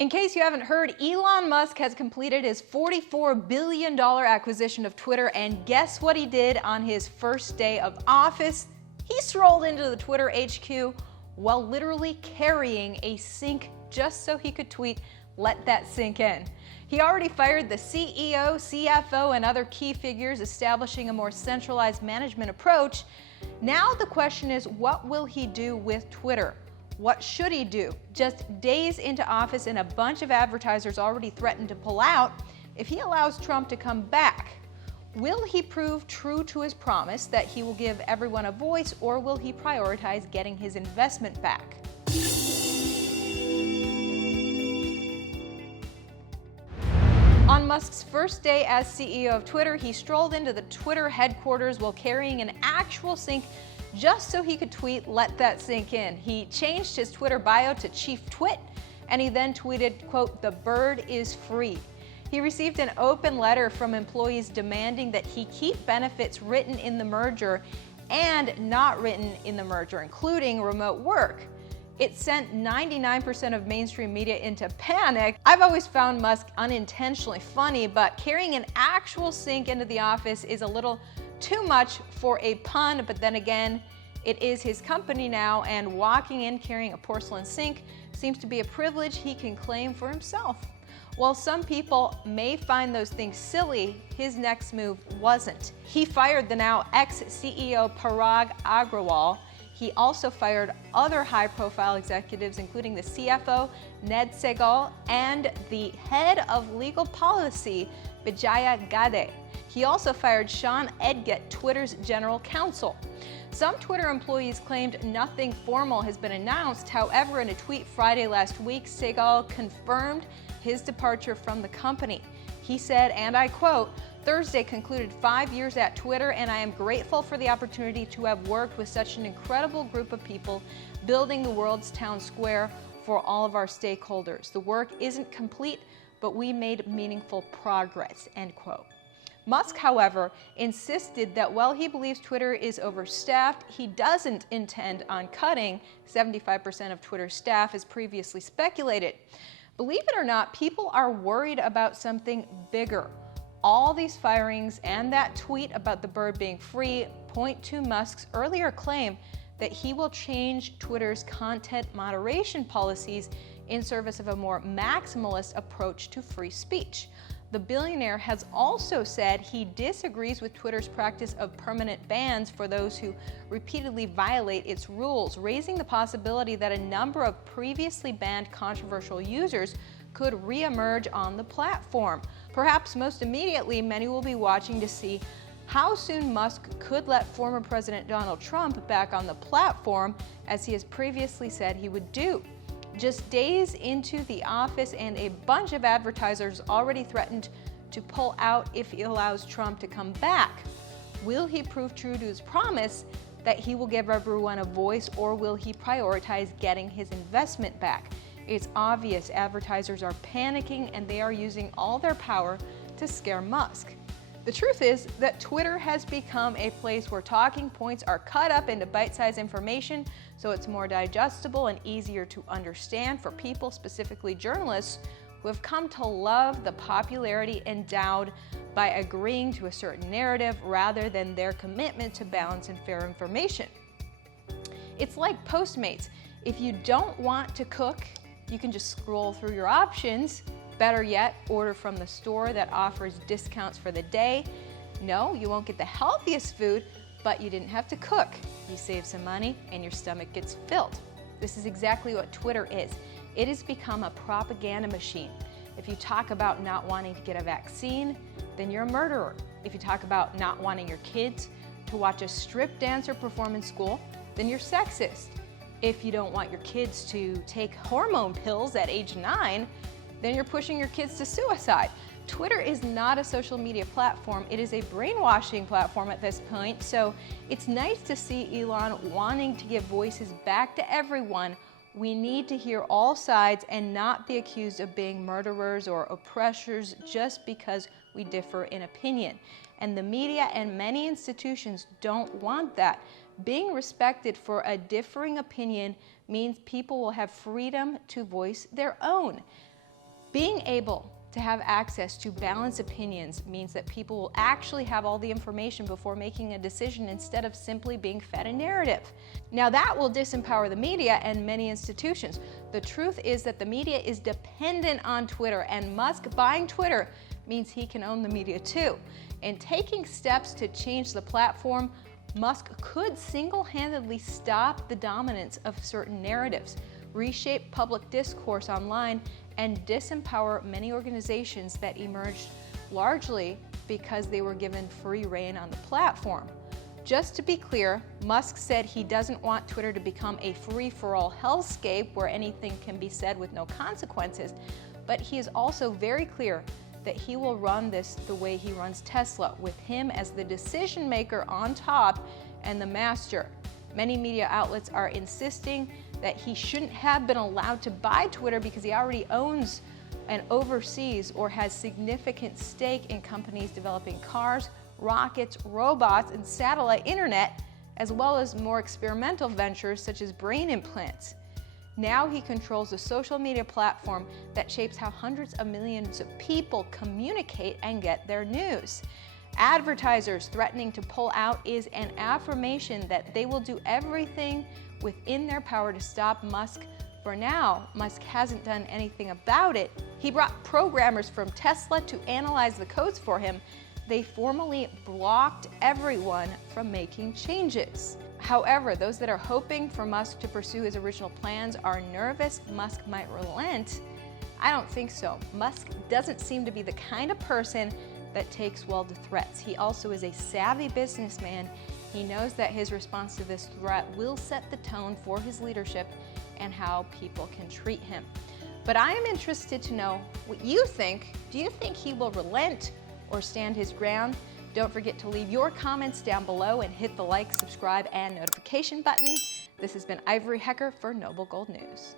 In case you haven't heard, Elon Musk has completed his $44 billion acquisition of Twitter, and guess what he did on his first day of office? He strolled into the Twitter HQ while literally carrying a sink just so he could tweet, "Let that sink in." He already fired the CEO, CFO, and other key figures, establishing a more centralized management approach. Now the question is, what will he do with Twitter? What should he do? Just days into office and a bunch of advertisers already threatened to pull out. If he allows Trump to come back, will he prove true to his promise that he will give everyone a voice, or will he prioritize getting his investment back? On Musk's first day as CEO of Twitter, he strolled into the Twitter headquarters while carrying an actual sink just so he could tweet, "Let that sink in." He changed his Twitter bio to Chief Twit, and he then tweeted, quote, "The bird is free." He received an open letter from employees demanding that he keep benefits written in the merger and not written in the merger, including remote work. It sent 99% of mainstream media into panic. I've always found Musk unintentionally funny, but carrying an actual sink into the office is a little too much for a pun, but then again, it is his company now, and walking in carrying a porcelain sink seems to be a privilege he can claim for himself. While some people may find those things silly, his next move wasn't. He fired the now ex-CEO Parag Agrawal. He also fired other high-profile executives, including the CFO, Ned Segal, and the head of legal policy, Vijaya Gadde. He also fired Sean Edgett, Twitter's general counsel. Some Twitter employees claimed nothing formal has been announced. However, in a tweet Friday last week, Segal confirmed his departure from the company. He said, and I quote, "Thursday concluded 5 years at Twitter, and I am grateful for the opportunity to have worked with such an incredible group of people building the world's town square for all of our stakeholders. The work isn't complete, but we made meaningful progress," end quote. Musk, however, insisted that while he believes Twitter is overstaffed, he doesn't intend on cutting 75% of Twitter's staff as previously speculated. Believe it or not, people are worried about something bigger. All these firings and that tweet about the bird being free point to Musk's earlier claim that he will change Twitter's content moderation policies in service of a more maximalist approach to free speech. The billionaire has also said he disagrees with Twitter's practice of permanent bans for those who repeatedly violate its rules, raising the possibility that a number of previously banned controversial users could reemerge on the platform. Perhaps most immediately, many will be watching to see how soon Musk could let former President Donald Trump back on the platform, as he has previously said he would do. Just days into the office, and a bunch of advertisers already threatened to pull out if he allows Trump to come back. Will he prove true to his promise that he will give everyone a voice, or will he prioritize getting his investment back? It's obvious advertisers are panicking, and they are using all their power to scare Musk. The truth is that Twitter has become a place where talking points are cut up into bite-sized information, so it's more digestible and easier to understand for people, specifically journalists, who have come to love the popularity endowed by agreeing to a certain narrative rather than their commitment to balance and fair information. It's like Postmates. If you don't want to cook, you can just scroll through your options. Better yet, order from the store that offers discounts for the day. No, you won't get the healthiest food, but you didn't have to cook. You save some money and your stomach gets filled. This is exactly what Twitter is. It has become a propaganda machine. If you talk about not wanting to get a vaccine, then you're a murderer. If you talk about not wanting your kids to watch a strip dancer perform in school, then you're sexist. If you don't want your kids to take hormone pills at age 9, then you're pushing your kids to suicide. Twitter is not a social media platform. It is a brainwashing platform at this point. So it's nice to see Elon wanting to give voices back to everyone. We need to hear all sides and not be accused of being murderers or oppressors just because we differ in opinion. And the media and many institutions don't want that. Being respected for a differing opinion means people will have freedom to voice their own. Being able to have access to balanced opinions means that people will actually have all the information before making a decision instead of simply being fed a narrative. Now that will disempower the media and many institutions. The truth is that the media is dependent on Twitter, and Musk buying Twitter means he can own the media too. In taking steps to change the platform, Musk could single-handedly stop the dominance of certain narratives, reshape public discourse online, and disempower many organizations that emerged largely because they were given free rein on the platform. Just to be clear, Musk said he doesn't want Twitter to become a free-for-all hellscape where anything can be said with no consequences, but he is also very clear that he will run this the way he runs Tesla, with him as the decision maker on top and the master. Many media outlets are insisting that he shouldn't have been allowed to buy Twitter because he already owns and oversees or has significant stake in companies developing cars, rockets, robots, and satellite internet, as well as more experimental ventures such as brain implants. Now he controls a social media platform that shapes how hundreds of millions of people communicate and get their news. Advertisers threatening to pull out is an affirmation that they will do everything within their power to stop Musk. For now, Musk hasn't done anything about it. He brought programmers from Tesla to analyze the codes for him. They formally blocked everyone from making changes. However, those that are hoping for Musk to pursue his original plans are nervous Musk might relent. I don't think so. Musk doesn't seem to be the kind of person that takes well to threats. He also is a savvy businessman. He knows that his response to this threat will set the tone for his leadership and how people can treat him. But I am interested to know what you think. Do you think he will relent or stand his ground? Don't forget to leave your comments down below and hit the like, subscribe, and notification button. This has been Ivory Hecker for Noble Gold News.